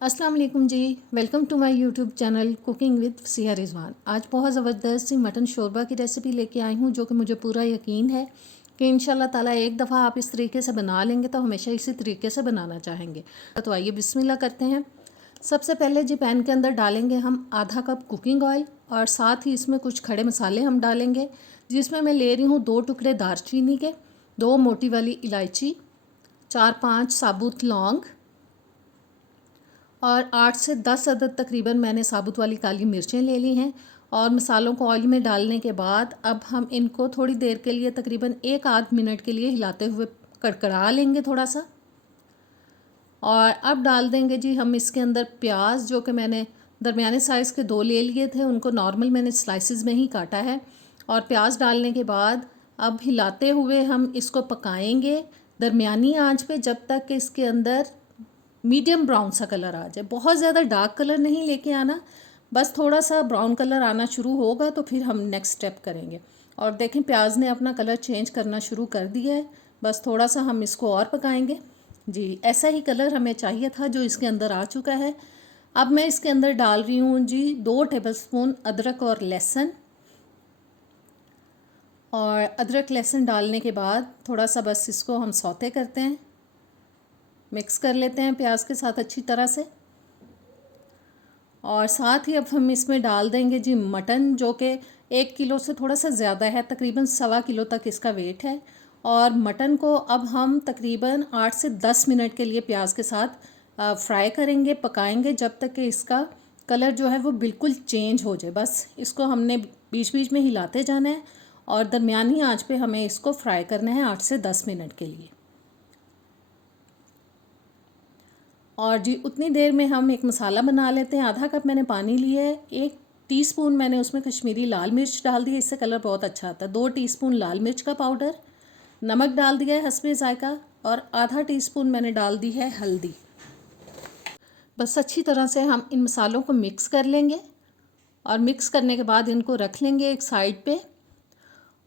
अस्सलाम वालेकुम जी। Welcome to my YouTube channel cooking with Siya Rizwan. आज बहुत ज़बरदस्त सी मटन शोरबा की रेसिपी लेके आई हूँ, जो कि मुझे पूरा यकीन है कि इंशाल्लाह ताला एक दफ़ा आप इस तरीके से बना लेंगे तो हमेशा इसी तरीके से बनाना चाहेंगे। तो आइए बिस्मिल्लाह करते हैं। सबसे पहले जी पैन के अंदर डालेंगे हम आधा कप कुकिंग ऑयल और साथ ही इसमें कुछ खड़े मसाले हम डालेंगे, जिसमें मैं ले रही हूँ 2 टुकड़े दालचीनी के, 2 मोटी वाली इलायची, 4-5 साबुत लौंग और 8 से 10 अदद तकरीबन मैंने साबुत वाली काली मिर्चें ले ली हैं। और मसालों को ऑयल में डालने के बाद अब हम इनको थोड़ी देर के लिए तकरीबन 1 आध मिनट के लिए हिलाते हुए कड़कड़ा लेंगे थोड़ा सा। और अब डाल देंगे जी हम इसके अंदर प्याज, जो कि मैंने दरमियाने साइज़ के 2 ले लिए थे, उनको नॉर्मल मैंने स्लाइसिस में ही काटा है। और प्याज डालने के बाद अब हिलाते हुए हम इसको पकाएंगे दरमियानी आंच पे जब तक कि इसके अंदर मीडियम ब्राउन सा कलर आ जाए। बहुत ज़्यादा डार्क कलर नहीं लेके आना, बस थोड़ा सा ब्राउन कलर आना शुरू होगा तो फिर हम नेक्स्ट स्टेप करेंगे। और देखें प्याज ने अपना कलर चेंज करना शुरू कर दिया है, बस थोड़ा सा हम इसको और पकाएंगे। जी ऐसा ही कलर हमें चाहिए था जो इसके अंदर आ चुका है। अब मैं इसके अंदर डाल रही हूँ जी 2 टेबलस्पून अदरक और लहसुन। और अदरक लहसुन डालने के बाद थोड़ा सा बस इसको हम सौते करते हैं, मिक्स कर लेते हैं प्याज के साथ अच्छी तरह से। और साथ ही अब हम इसमें डाल देंगे जी मटन, जो कि 1 किलो से थोड़ा सा ज़्यादा है, तकरीबन 1.25 किलो तक इसका वेट है। और मटन को अब हम तकरीबन 8 से 10 मिनट के लिए प्याज के साथ फ्राई करेंगे, पकाएंगे जब तक कि इसका कलर जो है वो बिल्कुल चेंज हो जाए। बस इसको हमने बीच बीच में हिलाते जाना है और दरमियानी आंच पे हमें इसको फ्राई करना है 8 से 10 मिनट के लिए। और जी उतनी देर में हम एक मसाला बना लेते हैं। आधा कप मैंने पानी लिया है, 1 टीस्पून मैंने उसमें कश्मीरी लाल मिर्च डाल दी है, इससे कलर बहुत अच्छा आता है। 2 टीस्पून लाल मिर्च का पाउडर, नमक डाल दिया है हस्बे ज़ायका और आधा टीस्पून मैंने डाल दी है हल्दी। बस अच्छी तरह से हम इन मसालों को मिक्स कर लेंगे और मिक्स करने के बाद इनको रख लेंगे एक साइड पे।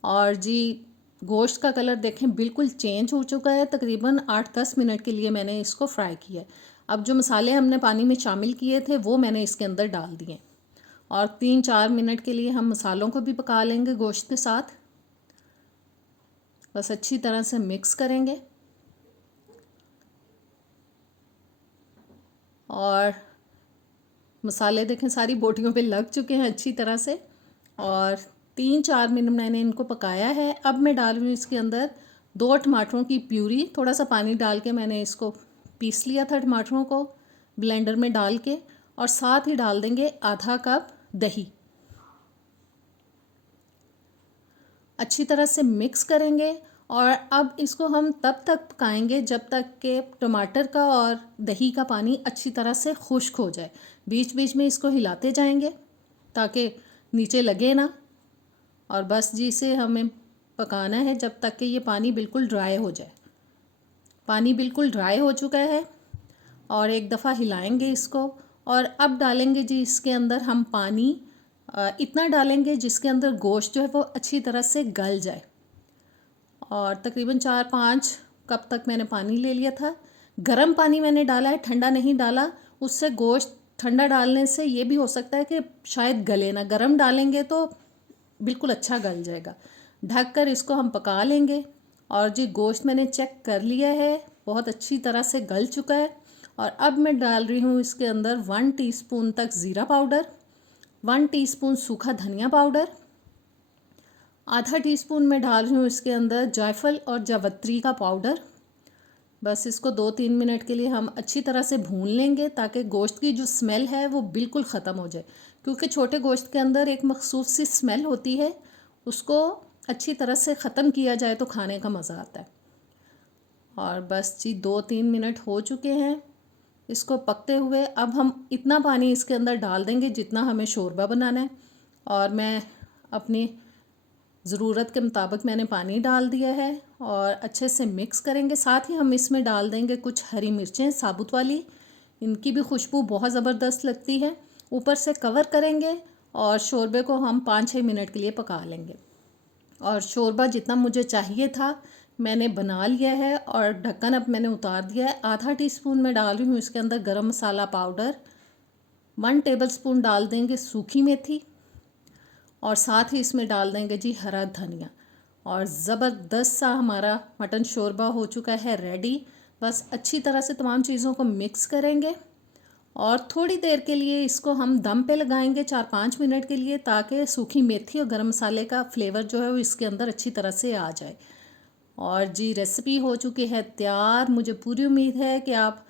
और जी गोश्त का कलर देखें बिल्कुल चेंज हो चुका है, तकरीबन 8-10 मिनट के लिए मैंने इसको फ्राई किया है। अब जो मसाले हमने पानी में शामिल किए थे वो मैंने इसके अंदर डाल दिए और 3-4 मिनट के लिए हम मसालों को भी पका लेंगे गोश्त के साथ। बस अच्छी तरह से मिक्स करेंगे और मसाले देखें सारी बोटियों पे लग चुके हैं अच्छी तरह से। और 3-4 मिनट मैंने इनको पकाया है। अब मैं डाल रही हूँ इसके अंदर 2 टमाटरों की प्यूरी, थोड़ा सा पानी डाल के मैंने इसको पीस लिया था टमाटरों को ब्लेंडर में डाल के। और साथ ही डाल देंगे आधा कप दही। अच्छी तरह से मिक्स करेंगे और अब इसको हम तब तक पकाएंगे जब तक कि टमाटर का और दही का पानी अच्छी तरह से खुश्क हो जाए। बीच बीच में इसको हिलाते जाएंगे ताकि नीचे लगे ना। और बस जी इसे हमें पकाना है जब तक कि ये पानी बिल्कुल ड्राई हो जाए। पानी बिल्कुल ड्राई हो चुका है और एक दफ़ा हिलाएंगे इसको। और अब डालेंगे जी इसके अंदर हम पानी, इतना डालेंगे जिसके अंदर गोश्त जो है वो अच्छी तरह से गल जाए। और तकरीबन 4-5 कप तक मैंने पानी ले लिया था। गर्म पानी मैंने डाला है, ठंडा नहीं डाला। उससे गोश्त ठंडा डालने से ये भी हो सकता है कि शायद गले ना, गर्म डालेंगे तो बिल्कुल अच्छा गल जाएगा। ढककर इसको हम पका लेंगे। और जी गोश्त मैंने चेक कर लिया है, बहुत अच्छी तरह से गल चुका है। और अब मैं डाल रही हूँ इसके अंदर 1 टीस्पून तक ज़ीरा पाउडर, 1 टीस्पून सूखा धनिया पाउडर, आधा टीस्पून मैं डाल रही हूँ इसके अंदर जायफल और जावित्री का पाउडर। बस इसको 2-3 मिनट के लिए हम अच्छी तरह से भून लेंगे ताकि गोश्त की जो स्मेल है वो बिल्कुल ख़त्म हो जाए, क्योंकि छोटे गोश्त के अंदर एक मखसूस सी स्मेल होती है, उसको अच्छी तरह से ख़त्म किया जाए तो खाने का मज़ा आता है। और बस जी 2-3 मिनट हो चुके हैं इसको पकते हुए। अब हम इतना पानी इसके अंदर डाल देंगे जितना हमें शोरबा बनाना है। और मैं अपनी ज़रूरत के मुताबिक मैंने पानी डाल दिया है और अच्छे से मिक्स करेंगे। साथ ही हम इसमें डाल देंगे कुछ हरी मिर्चें साबुत वाली, इनकी भी खुशबू बहुत ज़बरदस्त लगती है। ऊपर से कवर करेंगे और शोरबे को हम 5-6 मिनट के लिए पका लेंगे। और शोरबा जितना मुझे चाहिए था मैंने बना लिया है और ढक्कन अब मैंने उतार दिया है। आधा टीस्पून मैं डाल रही हूँ इसके अंदर गरम मसाला पाउडर, 1 टेबलस्पून डाल देंगे सूखी मेथी और साथ ही इसमें डाल देंगे जी हरा धनिया। और ज़बरदस्त सा हमारा मटन शोरबा हो चुका है रेडी। बस अच्छी तरह से तमाम चीज़ों को मिक्स करेंगे और थोड़ी देर के लिए इसको हम दम पे लगाएंगे 4-5 मिनट के लिए, ताकि सूखी मेथी और गरम मसाले का फ्लेवर जो है वो इसके अंदर अच्छी तरह से आ जाए। और जी रेसिपी हो चुकी है तैयार। मुझे पूरी उम्मीद है कि आप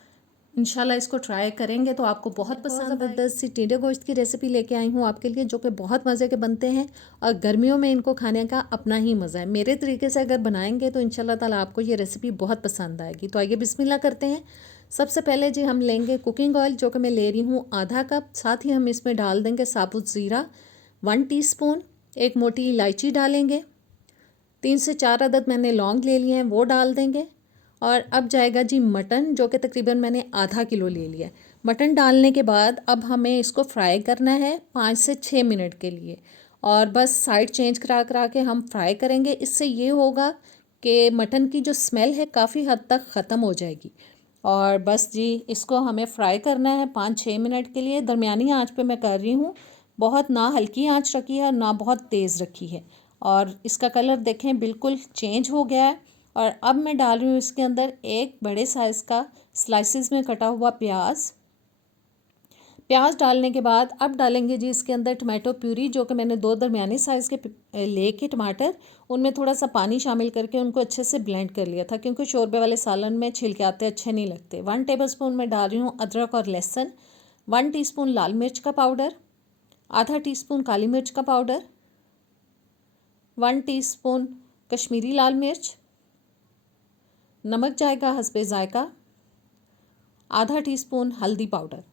इंशाल्लाह इसको ट्राई करेंगे तो आपको बहुत पसंद आएगी। ज़बरदस्त सी टिंडे गोश्त की रेसिपी लेके आई हूँ आपके लिए, जो कि बहुत मज़े के बनते हैं और गर्मियों में इनको खाने का अपना ही मज़ा है। मेरे तरीके से अगर बनाएंगे तो इंशाल्लाह ताला आपको ये रेसिपी बहुत पसंद आएगी। तो आइए बिस्मिल्लाह करते हैं। सबसे पहले जी हम लेंगे कुकिंग ऑयल, जो कि मैं ले रही हूँ आधा कप। साथ ही हम इसमें डाल देंगे साबुत ज़ीरा 1 टीस्पून, एक मोटी इलायची डालेंगे, 3 से 4 अदद मैंने लौंग ले लिए हैं वो डाल देंगे। और अब जाएगा जी मटन, जो कि तकरीबन मैंने आधा किलो ले लिया है। मटन डालने के बाद अब हमें इसको फ्राई करना है 5 से 6 मिनट के लिए, और बस साइड चेंज करा करा के हम फ्राई करेंगे। इससे ये होगा कि मटन की जो स्मेल है काफ़ी हद तक ख़त्म हो जाएगी। और बस जी इसको हमें फ्राई करना है 5-6 मिनट के लिए। दरमियानी आंच पे मैं कर रही हूँ, बहुत ना हल्की आंच रखी है ना बहुत तेज़ रखी है। और इसका कलर देखें बिल्कुल चेंज हो गया है। और अब मैं डाल रही हूँ इसके अंदर एक बड़े साइज़ का स्लाइसिस में कटा हुआ प्याज। प्याज डालने के बाद अब डालेंगे जी इसके अंदर टमाटो प्यूरी, जो कि मैंने 2 दरमियानी साइज़ के लेके टमाटर, उनमें थोड़ा सा पानी शामिल करके उनको अच्छे से ब्लेंड कर लिया था, क्योंकि शोरबे वाले सालन में छिलके आते अच्छे नहीं लगते। 1 टेबलस्पून मैं डाल रही हूँ अदरक और लहसुन, 1 टीस्पून लाल मिर्च का पाउडर, आधा टीस्पून काली मिर्च का पाउडर, 1 टीस्पून कश्मीरी लाल मिर्च, नमक जाएगा हस्बे ज़ायका, आधा टीस्पून हल्दी पाउडर।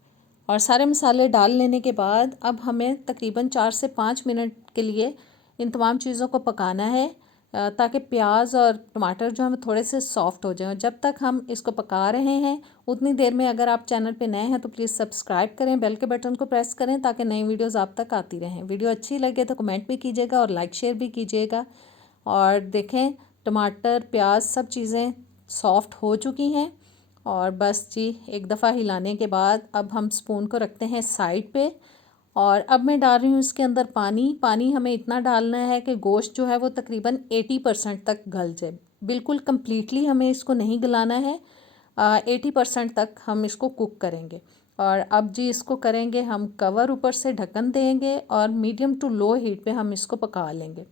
और सारे मसाले डाल लेने के बाद अब हमें तकरीबन 4 से 5 मिनट के लिए इन तमाम चीज़ों को पकाना है, ताकि प्याज और टमाटर जो हैं थोड़े से सॉफ्ट हो जाएं। जब तक हम इसको पका रहे हैं उतनी देर में अगर आप चैनल पे नए हैं तो प्लीज़ सब्सक्राइब करें, बेल के बटन को प्रेस करें, ताकि नई वीडियोज़ आप तक आती रहें। वीडियो अच्छी लगे तो कमेंट भी कीजिएगा और लाइक शेयर भी कीजिएगा। और देखें टमाटर प्याज सब चीज़ें सॉफ्ट हो चुकी हैं। और बस जी एक दफ़ा हिलाने के बाद अब हम स्पून को रखते हैं साइड पे। और अब मैं डाल रही हूँ इसके अंदर पानी हमें इतना डालना है कि गोश्त जो है वो तकरीबन 80% तक गल जाए। बिल्कुल कम्प्लीटली हमें इसको नहीं गलाना है, 80% तक हम इसको कुक करेंगे। और अब जी इसको करेंगे हम कवर, ऊपर से ढक्कन देंगे और मीडियम टू लो हीट पे हम इसको पका लेंगे।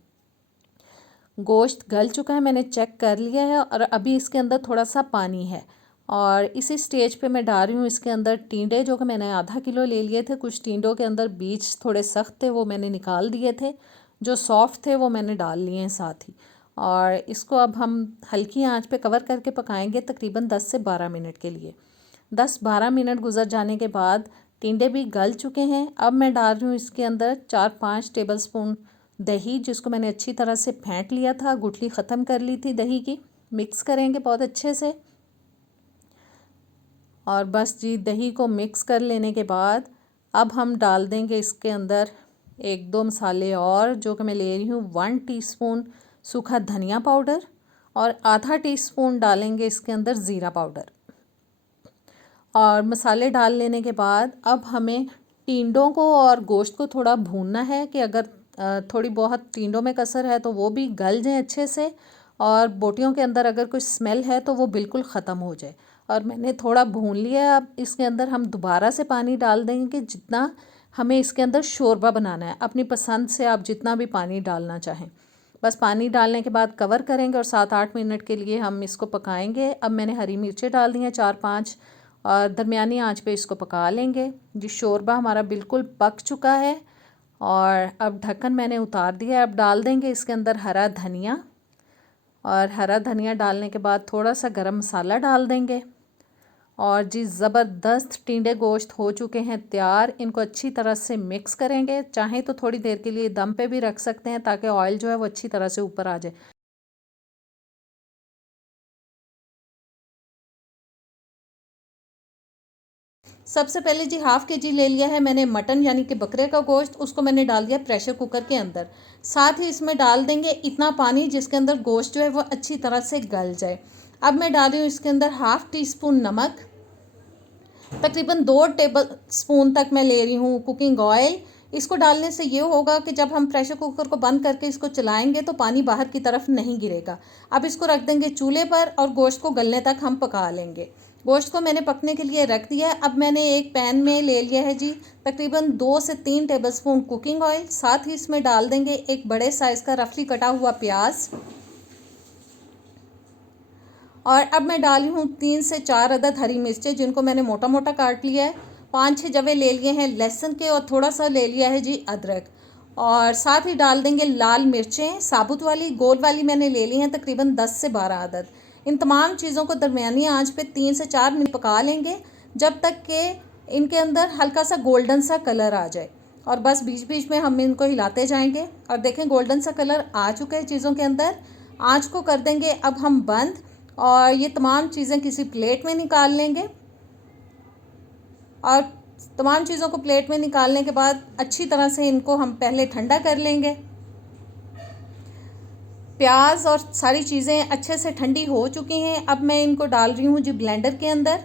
गोश्त गल चुका है, मैंने चेक कर लिया है, और अभी इसके अंदर थोड़ा सा पानी है। और इसी स्टेज पे मैं डाल रही हूँ इसके अंदर टींडे, जो कि मैंने आधा किलो ले लिए थे। कुछ टींडों के अंदर बीज थोड़े सख्त थे, वो मैंने निकाल दिए थे। जो सॉफ्ट थे वो मैंने डाल लिए हैं साथ ही। और इसको अब हम हल्की आंच पे कवर करके पकाएंगे तकरीबन 10 से 12 मिनट के लिए। 10-12 मिनट गुजर जाने के बाद टिंडे भी गल चुके हैं। अब मैं डाल रही हूँ इसके अंदर 4-5 टेबलस्पून दही, जिसको मैंने अच्छी तरह से फेंट लिया था, गुठली ख़त्म कर ली थी दही की। मिक्स करेंगे बहुत अच्छे से। और बस जी दही को मिक्स कर लेने के बाद अब हम डाल देंगे इसके अंदर 1-2 मसाले और, जो कि मैं ले रही हूँ 1 टीस्पून सूखा धनिया पाउडर और आधा टीस्पून डालेंगे इसके अंदर ज़ीरा पाउडर। और मसाले डाल लेने के बाद अब हमें टिंडों को और गोश्त को थोड़ा भूनना है, कि अगर थोड़ी बहुत टिंडों में कसर है तो वो भी गल जाए अच्छे से, और बोटियों के अंदर अगर कोई स्मेल है तो वो बिल्कुल ख़त्म हो जाए। और मैंने थोड़ा भून लिया। अब इसके अंदर हम दोबारा से पानी डाल देंगे, जितना हमें इसके अंदर शोरबा बनाना है। अपनी पसंद से आप जितना भी पानी डालना चाहें। बस पानी डालने के बाद कवर करेंगे और 7-8 मिनट के लिए हम इसको पकाएंगे। अब मैंने हरी मिर्चें डाल दी हैं 4-5, और दरमियानी आंच पे इसको पका लेंगे। जी शोरबा हमारा बिल्कुल पक चुका है। और अब ढक्कन मैंने उतार दिया है। अब डाल देंगे इसके अंदर हरा धनिया, और हरा धनिया डालने के बाद थोड़ा सा गरम मसाला डाल देंगे। और जी ज़बरदस्त टिंडे गोश्त हो चुके हैं तैयार। इनको अच्छी तरह से मिक्स करेंगे। चाहें तो थोड़ी देर के लिए दम पे भी रख सकते हैं, ताकि ऑयल जो है वो अच्छी तरह से ऊपर आ जाए। सबसे पहले जी 1/2 kg ले लिया है मैंने मटन यानी कि बकरे का गोश्त, उसको मैंने डाल दिया प्रेशर कुकर के अंदर। साथ ही इसमें डाल देंगे इतना पानी जिसके अंदर गोश्त जो है वो अच्छी तरह से गल जाए। अब मैं डाल रही हूँ इसके अंदर 1/2 टीस्पून नमक, तकरीबन 2 टेबल स्पून तक मैं ले रही हूँ कुकिंग ऑयल। इसको डालने से ये होगा कि जब हम प्रेशर कुकर को बंद करके इसको चलाएंगे तो पानी बाहर की तरफ नहीं गिरेगा। अब इसको रख देंगे चूल्हे पर और गोश्त को गलने तक हम पका लेंगे। गोश्त को मैंने पकने के लिए रख दिया है। अब मैंने एक पैन में ले लिया है जी तकरीबन 2 से 3 टेबलस्पून कुकिंग ऑयल। साथ ही इसमें डाल देंगे एक बड़े साइज़ का रफली कटा हुआ प्याज, और अब मैं डाली हूँ 3 से 4 अदद हरी मिर्चें जिनको मैंने मोटा मोटा काट लिया है। 5-6 जवे ले लिए हैं लहसुन के और थोड़ा सा ले लिया है जी अदरक। और साथ ही डाल देंगे लाल मिर्चें साबुत वाली, गोल वाली मैंने ले ली हैं तकरीबन 10 से 12 अदद। इन तमाम चीज़ों को दरमियानी आंच पे 3 से 4 मिनट पका लेंगे जब तक कि इनके अंदर हल्का सा गोल्डन सा कलर आ जाए। और बस बीच बीच में हम इनको हिलाते जाएंगे। और देखें गोल्डन सा कलर आ चुका है चीज़ों के अंदर। आंच को कर देंगे अब हम बंद और ये तमाम चीज़ें किसी प्लेट में निकाल लेंगे। और तमाम चीज़ों को प्लेट में निकालने के बाद अच्छी तरह से इनको हम पहले ठंडा कर लेंगे। प्याज और सारी चीज़ें अच्छे से ठंडी हो चुकी हैं। अब मैं इनको डाल रही हूँ जी ब्लेंडर के अंदर।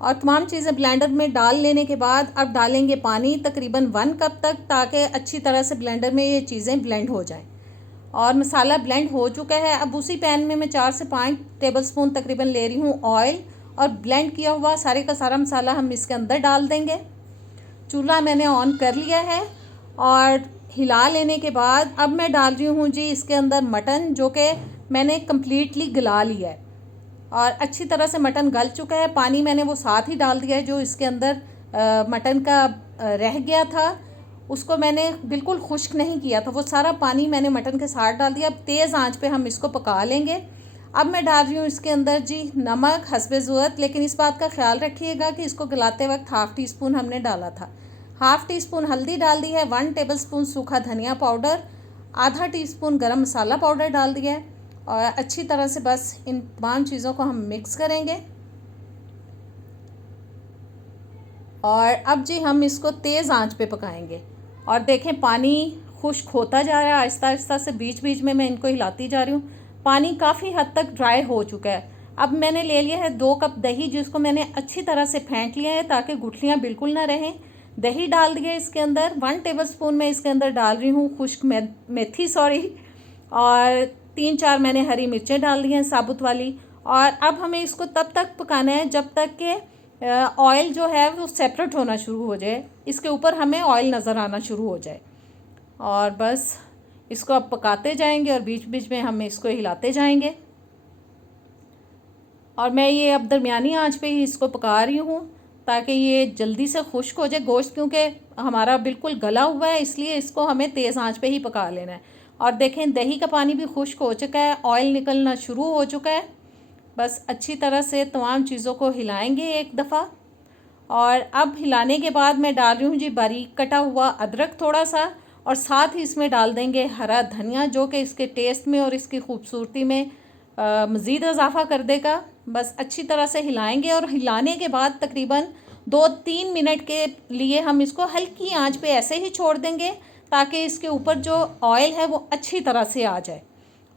और तमाम चीज़ें ब्लेंडर में डाल लेने के बाद अब डालेंगे पानी तकरीबन 1 कप तक, ताकि अच्छी तरह से ब्लेंडर में ये चीज़ें ब्लेंड हो जाएं। और मसाला ब्लेंड हो चुका है। अब उसी पैन में मैं 4 से 5 टेबलस्पून तकरीबन ले रही हूँ ऑयल, और ब्लेंड किया हुआ सारे का सारा मसाला हम इसके अंदर डाल देंगे। चूल्हा मैंने ऑन कर लिया है और हिला लेने के बाद अब मैं डाल रही हूँ जी इसके अंदर मटन, जो कि मैंने कम्प्लीटली गला लिया है और अच्छी तरह से मटन गल चुका है। पानी मैंने वो साथ ही डाल दिया है जो इसके अंदर मटन का रह गया था, उसको मैंने बिल्कुल खुश्क नहीं किया था, वो सारा पानी मैंने मटन के साथ डाल दिया। अब तेज़ आंच पे हम इसको पका लेंगे। अब मैं डाल रही हूँ इसके अंदर जी नमक हस्बे ज़रूरत, लेकिन इस बात का ख्याल रखिएगा कि इसको गलाते वक्त 1/2 टीस्पून हमने डाला था। 1/2 टीस्पून हल्दी डाल दी है, 1 टेबलस्पून सूखा धनिया पाउडर, आधा टीस्पून गरम मसाला पाउडर डाल दिया है। और अच्छी तरह से बस इन तमाम चीज़ों को हम मिक्स करेंगे। और अब जी हम इसको तेज़ आंच पे पकाएंगे। और देखें पानी खुश्क होता जा रहा है आहिस्ता आहिस्ता से, बीच बीच में मैं इनको हिलाती जा रही हूँ। पानी काफ़ी हद तक ड्राई हो चुका है। अब मैंने ले लिया है 2 कप दही, जिसको मैंने अच्छी तरह से फेंट लिया है ताकि गुठलियाँ बिल्कुल ना रहें। दही डाल दिया इसके अंदर। 1 टेबलस्पून मैं इसके अंदर डाल रही हूँ खुश्क मेथी और 3-4 मैंने हरी मिर्चें डाल दी हैं साबुत वाली। और अब हमें इसको तब तक पकाना है जब तक कि ऑयल जो है वो सेपरेट होना शुरू हो जाए, इसके ऊपर हमें ऑयल नज़र आना शुरू हो जाए। और बस इसको अब पकाते जाएंगे और बीच बीच में हम इसको हिलाते जाएंगे। और मैं ये अब दरमियानी आंच पे ही इसको पका रही हूँ ताकि ये जल्दी से खुश्क हो जाए गोश्त, क्योंकि हमारा बिल्कुल गला हुआ है, इसलिए इसको हमें तेज़ आंच पे ही पका लेना है। और देखें दही का पानी भी खुश्क हो चुका है, ऑयल निकलना शुरू हो चुका है। बस अच्छी तरह से तमाम चीज़ों को हिलाएंगे एक दफ़ा। और अब हिलाने के बाद मैं डाल रही हूँ जी बारीक कटा हुआ अदरक थोड़ा सा, और साथ ही इसमें डाल देंगे हरा धनिया, जो कि इसके टेस्ट में और इसकी खूबसूरती में मज़ीद इजाफ़ा कर देगा। बस अच्छी तरह से हिलाएंगे और हिलाने के बाद तकरीबन 2-3 मिनट के लिए हम इसको हल्की आंच पे ऐसे ही छोड़ देंगे ताकि इसके ऊपर जो ऑयल है वो अच्छी तरह से आ जाए।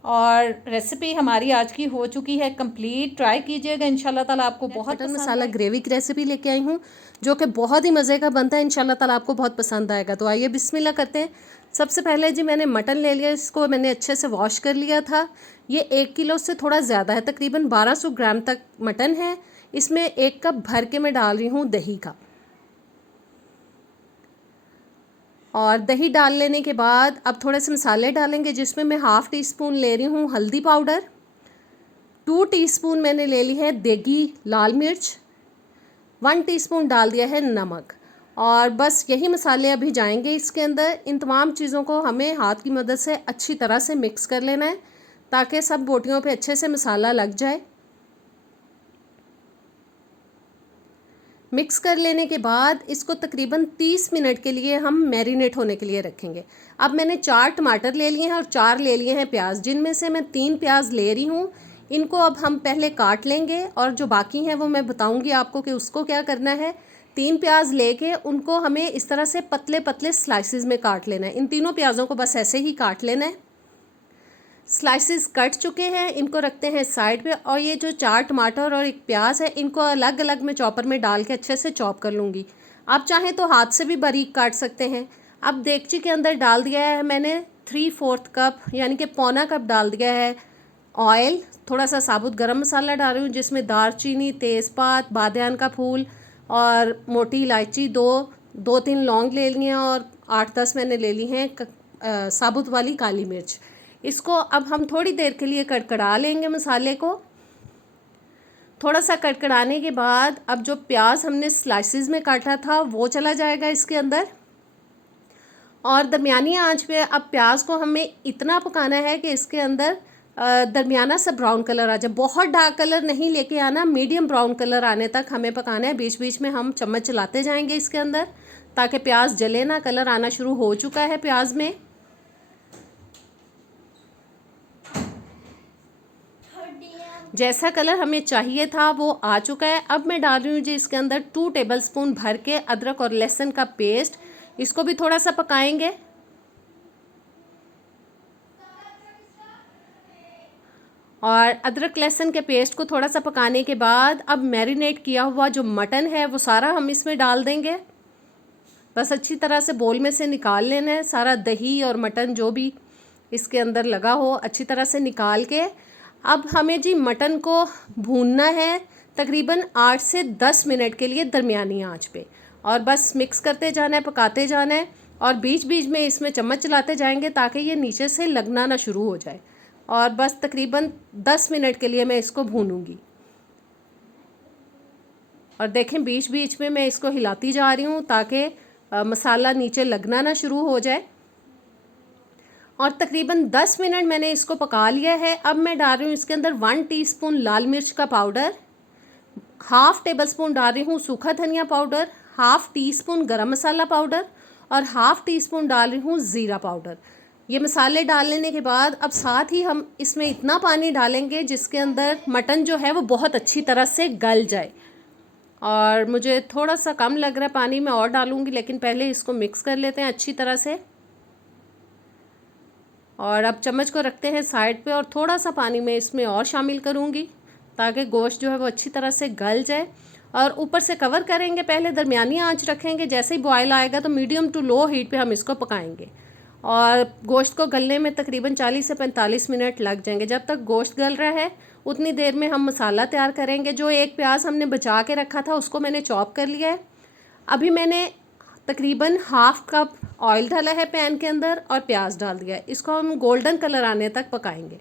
और रेसिपी हमारी आज की हो चुकी है कंप्लीट। ट्राई कीजिएगा, इंशाल्लाह ताला आपको बहुत मटन पसंद मसाला आएगा। ग्रेवी की रेसिपी लेके आई हूँ जो कि बहुत ही मज़े का बनता है। इंशाल्लाह ताला आपको बहुत पसंद आएगा। तो आइए बिस्मिल्लाह करते हैं। सबसे पहले जी मैंने मटन ले लिया, इसको मैंने अच्छे से वॉश कर लिया था। ये 1 किलो से थोड़ा ज़्यादा है, तकरीबन 1200 ग्राम तक मटन है। इसमें 1 कप भर के मैं डाल रही हूँ दही का। और दही डाल लेने के बाद अब थोड़े से मसाले डालेंगे, जिसमें मैं 1/2 टीस्पून ले रही हूँ हल्दी पाउडर, 2 टीस्पून मैंने ले ली है देगी लाल मिर्च, 1 टीस्पून डाल दिया है नमक। और बस यही मसाले अभी जाएंगे इसके अंदर। इन तमाम चीज़ों को हमें हाथ की मदद से अच्छी तरह से मिक्स कर लेना है ताकि सब बोटियों पे अच्छे से मसाला लग जाए। मिक्स कर लेने के बाद इसको तकरीबन 30 मिनट के लिए हम मैरिनेट होने के लिए रखेंगे। अब मैंने 4 टमाटर ले लिए हैं और 4 ले लिए हैं प्याज, जिनमें से मैं 3 प्याज ले रही हूँ। इनको अब हम पहले काट लेंगे और जो बाकी हैं वो मैं बताऊंगी आपको कि उसको क्या करना है। 3 प्याज लेके उनको हमें इस तरह से पतले पतले स्लाइसिस में काट लेना है। इन तीनों प्याज़ों को बस ऐसे ही काट लेना है। स्लाइसिस कट चुके हैं, इनको रखते हैं साइड पे। और ये जो 4 टमाटर और 1 प्याज है, इनको अलग अलग मैं चॉपर में डाल के अच्छे से चॉप कर लूँगी। आप चाहें तो हाथ से भी बारीक काट सकते हैं। अब देगची के अंदर डाल दिया है मैंने 3/4 कप यानी कि पौना कप डाल दिया है ऑयल। थोड़ा सा साबुत गरम मसाला डाल रही हूँ जिसमें दालचीनी, तेज़पात, बादियान का फूल और मोटी इलायची, 2-3 लौंग ले ली हैं और 8-10 मैंने ले ली हैं साबुत वाली काली मिर्च। इसको अब हम थोड़ी देर के लिए कड़कड़ा लेंगे मसाले को। थोड़ा सा कड़कड़ाने के बाद अब जो प्याज हमने स्लाइसिस में काटा था वो चला जाएगा इसके अंदर। और दरमियानी आंच पे अब प्याज को हमें इतना पकाना है कि इसके अंदर दरमियाना सा ब्राउन कलर आ जाए। बहुत डार्क कलर नहीं लेके आना, मीडियम ब्राउन कलर आने तक हमें पकाना है। बीच बीच में हम चम्मच चलाते जाएंगे इसके अंदर ताकि प्याज जले ना। कलर आना शुरू हो चुका है प्याज में। जैसा कलर हमें चाहिए था वो आ चुका है। अब मैं डाल रही हूँ जी इसके अंदर 2 टेबलस्पून भर के अदरक और लहसुन का पेस्ट। इसको भी थोड़ा सा पकाएंगे। और अदरक लहसुन के पेस्ट को थोड़ा सा पकाने के बाद अब मैरिनेट किया हुआ जो मटन है वो सारा हम इसमें डाल देंगे। बस अच्छी तरह से बोल में से निकाल लेना है सारा दही और मटन जो भी इसके अंदर लगा हो, अच्छी तरह से निकाल के। अब हमें जी मटन को भूनना है तकरीबन 8 से 10 मिनट के लिए दरमियानी आंच पे। और बस मिक्स करते जाना है, पकाते जाना है और बीच बीच में इसमें चम्मच चलाते जाएंगे ताकि ये नीचे से लगना ना शुरू हो जाए। और बस तकरीबन 10 मिनट के लिए मैं इसको भूनूंगी। और देखें बीच बीच में मैं इसको हिलाती जा रही हूँ ताकि मसाला नीचे लगना ना शुरू हो जाए। और तकरीबन 10 मिनट मैंने इसको पका लिया है। अब मैं डाल रही हूँ इसके अंदर 1 टीस्पून लाल मिर्च का पाउडर, 1/2 टेबलस्पून डाल रही हूँ सूखा धनिया पाउडर, 1/2 टीस्पून गरम मसाला पाउडर और 1/2 टीस्पून डाल रही हूँ ज़ीरा पाउडर। ये मसाले डाल लेने के बाद अब साथ ही हम इसमें इतना पानी डालेंगे जिसके अंदर मटन जो है वो बहुत अच्छी तरह से गल जाए। और मुझे थोड़ा सा कम लग रहा है पानी, मैं और डालूँगी, लेकिन पहले इसको मिक्स कर लेते हैं अच्छी तरह से। और अब चम्मच को रखते हैं साइड पे और थोड़ा सा पानी मैं इसमें और शामिल करूँगी ताकि गोश्त जो है वो अच्छी तरह से गल जाए। और ऊपर से कवर करेंगे, पहले दरमियानी आंच रखेंगे, जैसे ही बॉयल आएगा तो मीडियम टू लो हीट पे हम इसको पकाएंगे। और गोश्त को गलने में तकरीबन 40 से 45 मिनट लग जाएंगे। जब तक गोश्त गल रहा है उतनी देर में हम मसाला तैयार करेंगे। जो 1 प्याज हमने बचा के रखा था उसको मैंने चॉप कर लिया है। अभी मैंने तकरीबन 1/2 कप ऑयल डाला है पैन के अंदर और प्याज डाल दिया है। इसको हम गोल्डन कलर आने तक पकाएंगे।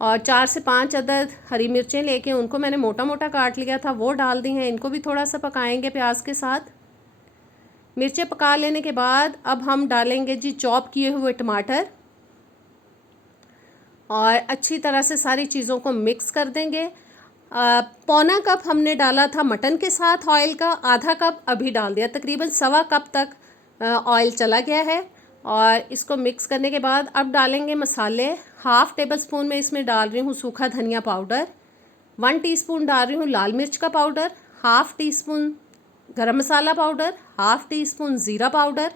और 4 से 5 अदद हरी मिर्चें लेके उनको मैंने मोटा मोटा काट लिया था वो डाल दी हैं। इनको भी थोड़ा सा पकाएंगे प्याज के साथ। मिर्चें पका लेने के बाद अब हम डालेंगे जी चॉप किए हुए टमाटर और अच्छी तरह से सारी चीज़ों को मिक्स कर देंगे। पौना कप हमने डाला था मटन के साथ ऑयल का, आधा कप अभी डाल दिया, तकरीबन 1/4 कप तक ऑयल चला गया है। और इसको मिक्स करने के बाद अब डालेंगे मसाले। 1/2 टेबलस्पून में इसमें डाल रही हूँ सूखा धनिया पाउडर, 1 टीस्पून डाल रही हूँ लाल मिर्च का पाउडर, 1/2 टीस्पून गरम मसाला पाउडर, 1/2 टीस्पून ज़ीरा पाउडर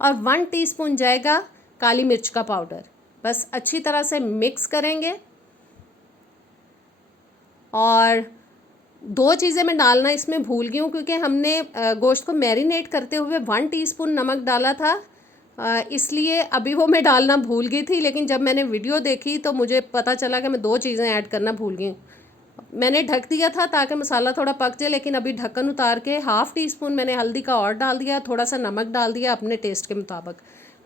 और 1 टीस्पून जाएगा काली मिर्च का पाउडर। बस अच्छी तरह से मिक्स करेंगे। और 2 चीज़ें मैं डालना इसमें भूल गई हूँ क्योंकि हमने गोश्त को मैरिनेट करते हुए 1 टीस्पून नमक डाला था, इसलिए अभी वो मैं डालना भूल गई थी। लेकिन जब मैंने वीडियो देखी तो मुझे पता चला कि मैं 2 चीज़ें ऐड करना भूल गई। मैंने ढक दिया था ताकि मसाला थोड़ा पक जाए, लेकिन अभी ढक्कन उतार के 1/2 टीस्पून मैंने हल्दी का और डाल दिया, थोड़ा सा नमक डाल दिया अपने टेस्ट के मुताबिक।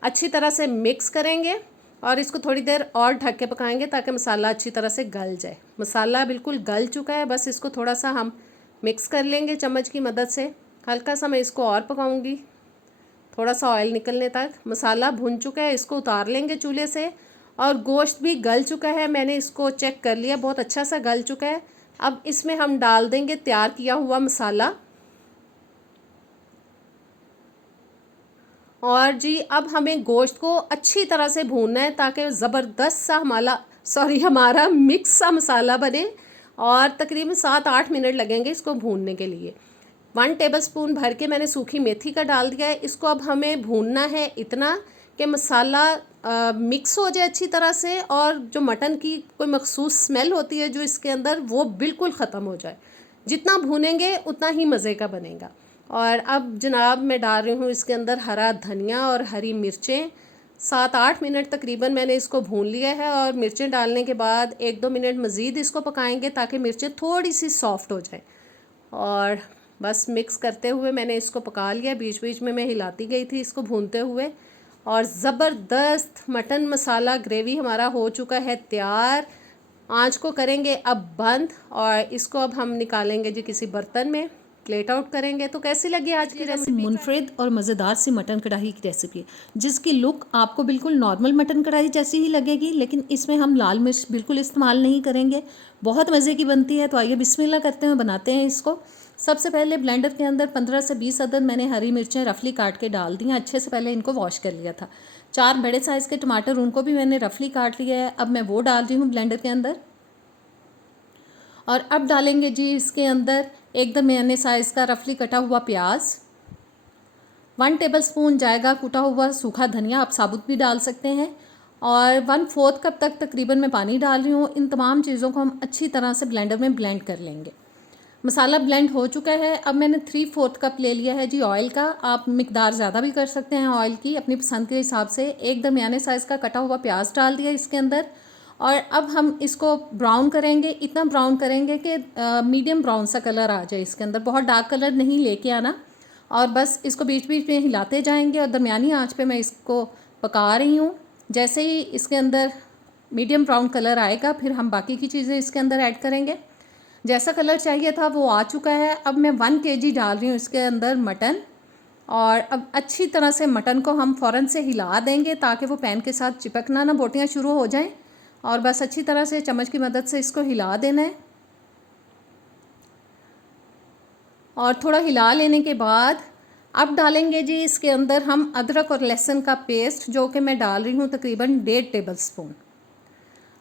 अच्छी तरह से मिक्स करेंगे और इसको थोड़ी देर और ढक के पकाएंगे ताकि मसाला अच्छी तरह से गल जाए। मसाला बिल्कुल गल चुका है, बस इसको थोड़ा सा हम मिक्स कर लेंगे चम्मच की मदद से। हल्का सा मैं इसको और पकाऊंगी थोड़ा सा ऑयल निकलने तक। मसाला भुन चुका है, इसको उतार लेंगे चूल्हे से। और गोश्त भी गल चुका है, मैंने इसको चेक कर लिया, बहुत अच्छा सा गल चुका है। अब इसमें हम डाल देंगे तैयार किया हुआ मसाला। और जी अब हमें गोश्त को अच्छी तरह से भूनना है ताकि ज़बरदस्त सा सॉरी हमारा मिक्स सा मसाला बने और तकरीबन 7-8 मिनट लगेंगे इसको भूनने के लिए। 1 टेबलस्पून भर के मैंने सूखी मेथी का डाल दिया है। इसको अब हमें भूनना है इतना कि मसाला मिक्स हो जाए अच्छी तरह से और जो मटन की कोई मखसूस स्मेल होती है जो इसके अंदर वो बिल्कुल ख़त्म हो जाए। जितना भूनेंगे उतना ही मज़े का बनेगा। और अब जनाब मैं डाल रही हूँ इसके अंदर हरा धनिया और हरी मिर्चें। 7-8 मिनट तकरीबन मैंने इसको भून लिया है और मिर्चें डालने के बाद 1-2 मिनट मज़ीद इसको पकाएंगे ताकि मिर्चें थोड़ी सी सॉफ़्ट हो जाए। और बस मिक्स करते हुए मैंने इसको पका लिया। बीच बीच में मैं हिलाती गई थी इसको भूनते हुए। और ज़बरदस्त मटन मसाला ग्रेवी हमारा हो चुका है तैयार। आँच को करेंगे अब बंद और इसको अब हम निकालेंगे जी किसी बर्तन में, प्लेट आउट करेंगे। तो कैसी लगी आज की रेसिपी? मुनफरिद और मज़ेदार सी मटन कढ़ाई की रेसिपी जिसकी लुक आपको बिल्कुल नॉर्मल मटन कढ़ाई जैसी ही लगेगी, लेकिन इसमें हम लाल मिर्च बिल्कुल इस्तेमाल नहीं करेंगे। बहुत मज़े की बनती है। तो आइए बिस्मिल्लाह करते हुए बनाते हैं इसको। सबसे पहले ब्लेंडर के अंदर 15 से 20 अदद मैंने हरी मिर्चें रफली काट के डाल दी हैं। अच्छे से पहले इनको वॉश कर लिया था। 4 बड़े साइज़ के टमाटर उनको भी मैंने रफली काट लिया है। अब मैं वो डाल रही हूँ ब्लेंडर के अंदर। और अब डालेंगे जी इसके अंदर एक दरमियाने साइज़ का रफली कटा हुआ प्याज, 1 टेबलस्पून जाएगा कुटा हुआ सूखा धनिया, आप साबुत भी डाल सकते हैं, और 1/4 कप तक तकरीबन मैं पानी डाल रही हूँ। इन तमाम चीज़ों को हम अच्छी तरह से ब्लेंडर में ब्लेंड कर लेंगे। मसाला ब्लेंड हो चुका है। अब मैंने 3/4 कप ले लिया है जी ऑयल का। आप मिकदार ज़्यादा भी कर सकते हैं ऑयल की अपनी पसंद के हिसाब से। एक दरमियाने साइज़ का कटा हुआ प्याज डाल दिया इसके अंदर। और अब हम इसको ब्राउन करेंगे। इतना ब्राउन करेंगे कि मीडियम ब्राउन सा कलर आ जाए इसके अंदर, बहुत डार्क कलर नहीं लेके आना। और बस इसको बीच बीच में हिलाते जाएंगे और दरमियानी आंच पे मैं इसको पका रही हूँ। जैसे ही इसके अंदर मीडियम ब्राउन कलर आएगा फिर हम बाकी की चीज़ें इसके अंदर ऐड करेंगे। जैसा कलर चाहिए था वो आ चुका है। अब मैं 1 kg डाल रही हूँ इसके अंदर मटन। और अब अच्छी तरह से मटन को हम फ़ौरन से हिला देंगे ताकि वो पैन के साथ चिपकना ना बोटियाँ शुरू हो जाएं। और बस अच्छी तरह से चम्मच की मदद से इसको हिला देना है। और थोड़ा हिला लेने के बाद अब डालेंगे जी इसके अंदर हम अदरक और लहसुन का पेस्ट, जो कि मैं डाल रही हूँ तकरीबन 1.5 टेबलस्पून।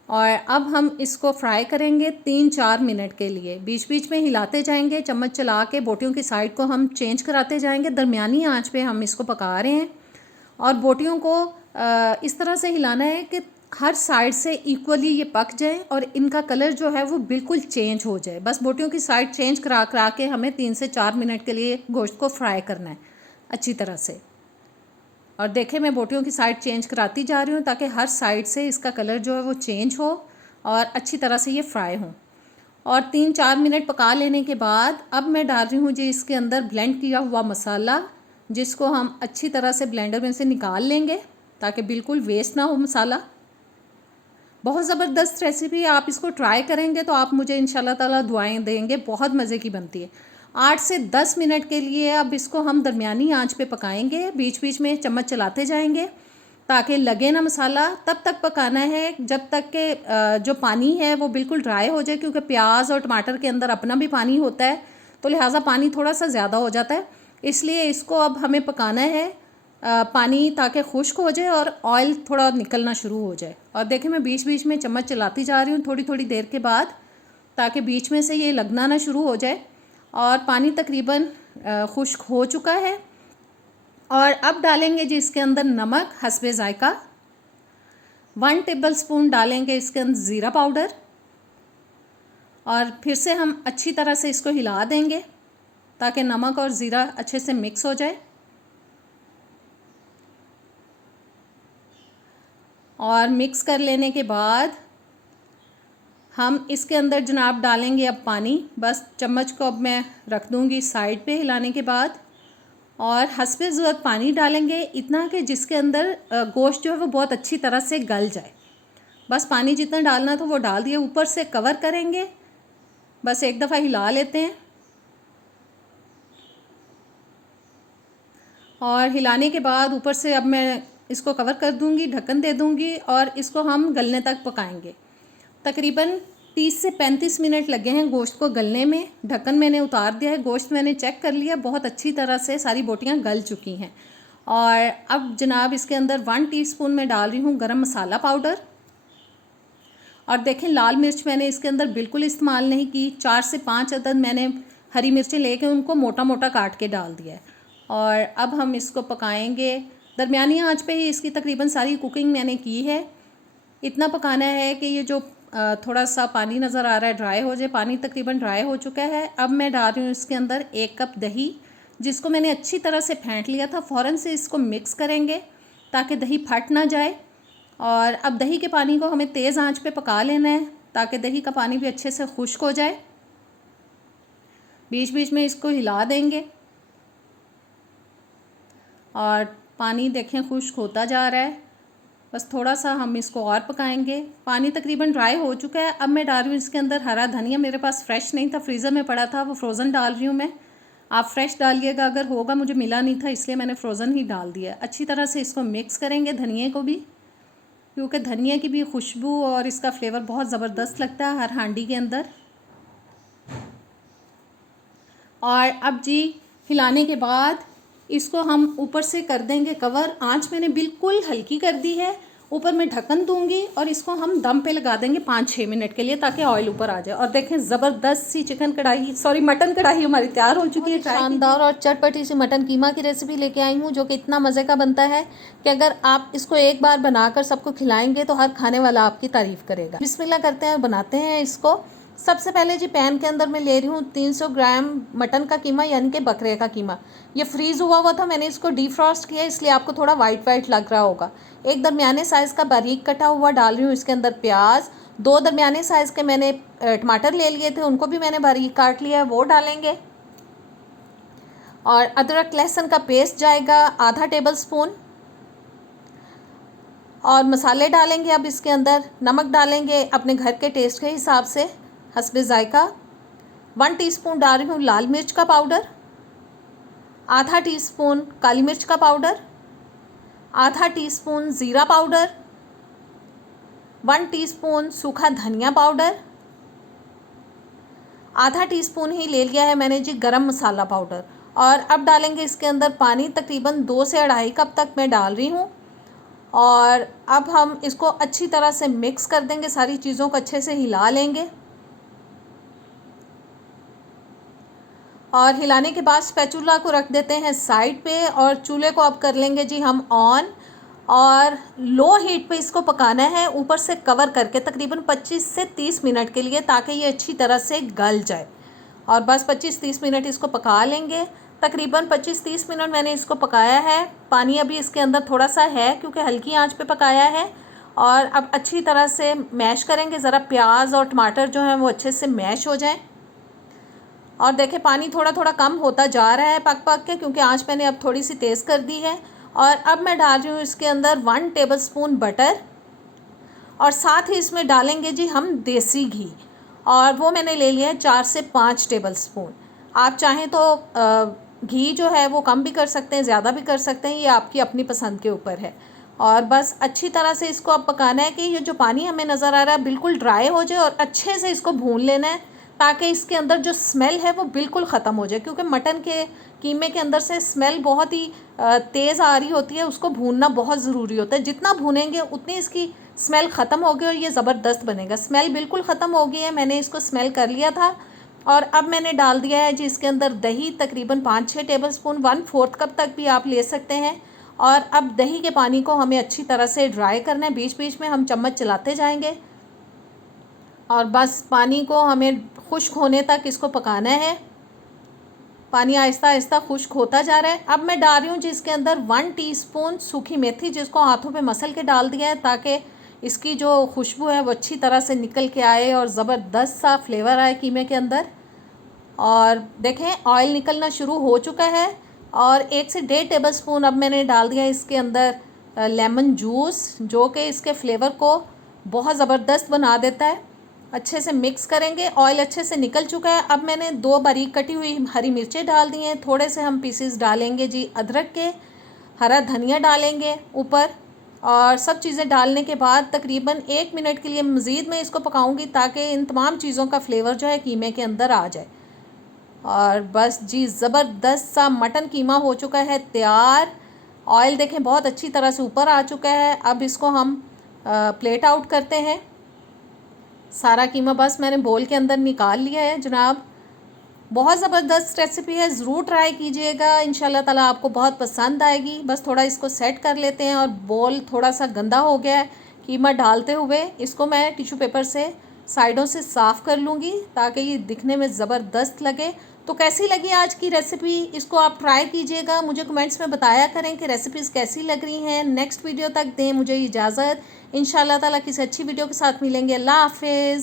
और अब हम इसको फ्राई करेंगे 3-4 मिनट के लिए। बीच बीच में हिलाते जाएंगे, चम्मच चला के बोटियों की साइड को हम चेंज कराते जाएंगे। दरमियानी आंच पे हम इसको पका रहे हैं। और बोटियों को इस तरह से हिलाना है कि हर साइड से इक्वली ये पक जाए और इनका कलर जो है वो बिल्कुल चेंज हो जाए। बस बोटियों की साइड चेंज करा करा के हमें 3 से 4 मिनट के लिए गोश्त को फ्राई करना है अच्छी तरह से। और देखें मैं बोटियों की साइड चेंज कराती जा रही हूँ ताकि हर साइड से इसका कलर जो है वो चेंज हो और अच्छी तरह से ये फ्राई हो। और 3-4 मिनट पका लेने के बाद अब मैं डाल रही हूँ जी इसके अंदर ब्लेंड किया हुआ मसाला, जिसको हम अच्छी तरह से ब्लेंडर में से निकाल लेंगे ताकि बिल्कुल वेस्ट ना हो मसाला। बहुत ज़बरदस्त रेसिपी है। आप इसको ट्राई करेंगे तो आप मुझे इंशाल्लाह ताला दुआएं देंगे। बहुत मज़े की बनती है। 8 से 10 मिनट के लिए अब इसको हम दरमियानी आंच पे पकाएंगे। बीच बीच में चम्मच चलाते जाएंगे ताकि लगे ना मसाला। तब तक पकाना है जब तक कि जो पानी है वो बिल्कुल ड्राई हो जाए, क्योंकि प्याज और टमाटर के अंदर अपना भी पानी होता है, तो लिहाजा पानी थोड़ा सा ज़्यादा हो जाता है। इसलिए इसको अब हमें पकाना है पानी ताकि खुश्क हो जाए और ऑयल थोड़ा निकलना शुरू हो जाए। और देखें मैं बीच बीच में चम्मच चलाती जा रही हूँ थोड़ी थोड़ी देर के बाद, ताकि बीच में से ये लगना ना शुरू हो जाए। और पानी तकरीबन खुश्क हो चुका है। और अब डालेंगे जी इसके अंदर नमक हस्बे ज़ायका। 1 टेबलस्पून डालेंगे इसके अंदर ज़ीरा पाउडर। और फिर से हम अच्छी तरह से इसको हिला देंगे ताकि नमक और ज़ीरा अच्छे से मिक्स हो जाए। और मिक्स कर लेने के बाद हम इसके अंदर जनाब डालेंगे अब पानी। बस चम्मच को अब मैं रख दूँगी साइड पे हिलाने के बाद। और हस्बे ज़रूरत पानी डालेंगे, इतना कि जिसके अंदर गोश्त जो है वो बहुत अच्छी तरह से गल जाए। बस पानी जितना डालना था वो डाल दिया। ऊपर से कवर करेंगे, बस एक दफ़ा हिला लेते हैं। और हिलाने के बाद ऊपर से अब मैं इसको कवर कर दूंगी, ढक्कन दे दूंगी और इसको हम गलने तक पकाएंगे। तकरीबन 30 से 35 मिनट लगे हैं गोश्त को गलने में। ढक्कन मैंने उतार दिया है, गोश्त मैंने चेक कर लिया, बहुत अच्छी तरह से सारी बोटियां गल चुकी हैं। और अब जनाब इसके अंदर 1 टीस्पून मैं डाल रही हूँ गरम मसाला पाउडर। और देखें लाल मिर्च मैंने इसके अंदर बिल्कुल इस्तेमाल नहीं की, 4 से 5 अदद मैंने हरी मिर्चें लेके उनको मोटा मोटा काट के डाल दिया है। और अब हम इसको पकाएंगे दरमियानी आंच पे ही। इसकी तकरीबन सारी कुकिंग मैंने की है। इतना पकाना है कि ये जो थोड़ा सा पानी नज़र आ रहा है ड्राई हो जाए। पानी तकरीबन ड्राई हो चुका है। अब मैं डाल रही हूँ इसके अंदर 1 कप दही, जिसको मैंने अच्छी तरह से फेंट लिया था। फ़ौरन से इसको मिक्स करेंगे ताकि दही फट ना जाए। और अब दही के पानी को हमें तेज़ आंच पे पका लेना है ताकि दही का पानी भी अच्छे से खुश्क हो जाए। बीच बीच में इसको हिला देंगे और पानी देखें खुश्क होता जा रहा है। बस थोड़ा सा हम इसको और पकाएंगे। पानी तकरीबन ड्राई हो चुका है। अब मैं डाल रही हूँ इसके अंदर हरा धनिया। मेरे पास फ्रेश नहीं था, फ्रीज़र में पड़ा था, वो फ्रोज़न डाल रही हूँ मैं। आप फ्रेश डालिएगा अगर होगा, मुझे मिला नहीं था इसलिए मैंने फ्रोज़न ही डाल दिया। अच्छी तरह से इसको मिक्स करेंगे धनिए को भी, क्योंकि धनिया की भी खुशबू और इसका फ्लेवर बहुत ज़बरदस्त लगता है हर हांडी के अंदर। और अब जी हिलाने के बाद इसको हम ऊपर से कर देंगे कवर। आंच मैंने बिल्कुल हल्की कर दी है। ऊपर मैं ढक्कन दूंगी और इसको हम दम पे लगा देंगे 5-6 मिनट के लिए ताकि ऑयल ऊपर आ जाए। और देखें ज़बरदस्त सी मटन कढ़ाई हमारी तैयार हो चुकी है। शानदार और चटपटी सी मटन कीमा की रेसिपी लेके आई हूँ, जो कि इतना मज़े का बनता है कि अगर आप इसको एक बार बनाकर सबको खिलाएंगे तो हर खाने वाला आपकी तारीफ़ करेगा। बिस्मिल्लाह करते हैं, बनाते हैं इसको। सबसे पहले जी पैन के अंदर मैं ले रही हूँ 300 ग्राम मटन का कीमा, यानी कि बकरे का कीमा। ये फ्रीज़ हुआ था, मैंने इसको डीफ्रॉस्ट किया, इसलिए आपको थोड़ा वाइट वाइट लग रहा होगा। एक दरमियाने साइज़ का बारीक कटा हुआ डाल रही हूँ इसके अंदर प्याज। 2 दरमियाने साइज़ के मैंने टमाटर ले लिए थे, उनको भी मैंने बारीक काट लिया है, वो डालेंगे। और अदरक लहसुन का पेस्ट जाएगा आधा टेबल स्पून। और मसाले डालेंगे अब इसके अंदर। नमक डालेंगे अपने घर के टेस्ट के हिसाब से, हस्बे ज़ायका। 1 टीस्पून डाल रही हूँ लाल मिर्च का पाउडर, आधा टीस्पून काली मिर्च का पाउडर, आधा टीस्पून ज़ीरा पाउडर, 1 टीस्पून सूखा धनिया पाउडर, आधा टीस्पून ही ले लिया है मैंने जी गरम मसाला पाउडर। और अब डालेंगे इसके अंदर पानी, तकरीबन 2 से 2.5 कप तक मैं डाल रही हूँ। और अब हम इसको अच्छी तरह से मिक्स कर देंगे, सारी चीज़ों को अच्छे से हिला लेंगे। और हिलाने के बाद स्पैचुला को रख देते हैं साइड पे और चूल्हे को अब कर लेंगे जी हम ऑन। और लो हीट पे इसको पकाना है ऊपर से कवर करके तकरीबन 25 से 30 मिनट के लिए, ताकि ये अच्छी तरह से गल जाए। और बस 25-30 मिनट इसको पका लेंगे। तकरीबन 25-30 मिनट मैंने इसको पकाया है। पानी अभी इसके अंदर थोड़ा सा है क्योंकि हल्की आंच पे पकाया है। और अब अच्छी तरह से मैश करेंगे, ज़रा प्याज और टमाटर जो हैं वो अच्छे से मैश हो जाएं। और देखें पानी थोड़ा थोड़ा कम होता जा रहा है पक पक के, क्योंकि आंच मैंने अब थोड़ी सी तेज़ कर दी है। और अब मैं डाल रही हूँ इसके अंदर 1 टेबलस्पून बटर। और साथ ही इसमें डालेंगे जी हम देसी घी, और वो मैंने ले लिया है 4 से 5 टेबलस्पून। आप चाहें तो घी जो है वो कम भी कर सकते हैं, ज़्यादा भी कर सकते हैं, ये आपकी अपनी पसंद के ऊपर है। और बस अच्छी तरह से इसको अब पकाना है कि ये जो पानी हमें नज़र आ रहा है बिल्कुल ड्राई हो जाए, और अच्छे से इसको भून लेना है ताकि इसके अंदर जो स्मेल है वो बिल्कुल ख़त्म हो जाए। क्योंकि मटन के कीमे के अंदर से स्मेल बहुत ही तेज़ आ रही होती है, उसको भूनना बहुत ज़रूरी होता है। जितना भूनेंगे उतनी इसकी स्मेल ख़त्म होगी और ये ज़बरदस्त बनेगा। स्मेल बिल्कुल ख़त्म हो गई है, मैंने इसको स्मेल कर लिया था। और अब मैंने डाल दिया है जी इसके अंदर दही, तकरीबन 5-6 टेबलस्पून, 1/4 कप तक भी आप ले सकते हैं। और अब दही के पानी को हमें अच्छी तरह से ड्राई करना है, बीच बीच में हम चम्मच चलाते जाएंगे। और बस पानी को हमें खुश्क होने तक इसको पकाना है। पानी आहिस्ता आहिस्ता खुश्क होता जा रहा है। अब मैं डाल रही हूँ जिसके अंदर 1 टीस्पून सूखी मेथी, जिसको हाथों पे मसल के डाल दिया है ताकि इसकी जो खुशबू है वो अच्छी तरह से निकल के आए और ज़बरदस्त सा फ्लेवर आए कीमे के अंदर। और देखें ऑयल निकलना शुरू हो चुका है। और 1 से 1.5 टेबलस्पून अब मैंने डाल दिया इसके अंदर लेमन जूस, जो कि इसके फ्लेवर को बहुत ज़बरदस्त बना देता है। अच्छे से मिक्स करेंगे। ऑयल अच्छे से निकल चुका है। अब मैंने 2 बारीक कटी हुई हरी मिर्चें डाल दी हैं। थोड़े से हम पीसेस डालेंगे जी अदरक के, हरा धनिया डालेंगे ऊपर। और सब चीज़ें डालने के बाद तकरीबन 1 मिनट के लिए मज़ीद मैं इसको पकाऊंगी ताकि इन तमाम चीज़ों का फ्लेवर जो है कीमे के अंदर आ जाए। और बस जी ज़बरदस्त सा मटन कीमा हो चुका है तैयार। ऑयल देखें बहुत अच्छी तरह से ऊपर आ चुका है। अब इसको हम प्लेट आउट करते हैं। सारा कीमा बस मैंने बोल के अंदर निकाल लिया है जनाब। बहुत ज़बरदस्त रेसिपी है, ज़रूर ट्राई कीजिएगा, इंशाल्लाह ताला आपको बहुत पसंद आएगी। बस थोड़ा इसको सेट कर लेते हैं और बोल थोड़ा सा गंदा हो गया है कीमा डालते हुए। इसको मैं टिश्यू पेपर से साइडों से साफ़ कर लूँगी ताकि ये दिखने में ज़बरदस्त लगे। तो कैसी लगी आज की रेसिपी, इसको आप ट्राई कीजिएगा, मुझे कमेंट्स में बताया करें कि रेसिपीज़ कैसी लग रही हैं। नेक्स्ट वीडियो तक दें मुझे इजाज़त, इंशाल्लाह ताला किसी अच्छी वीडियो के साथ मिलेंगे। अल्लाह हाफिज़।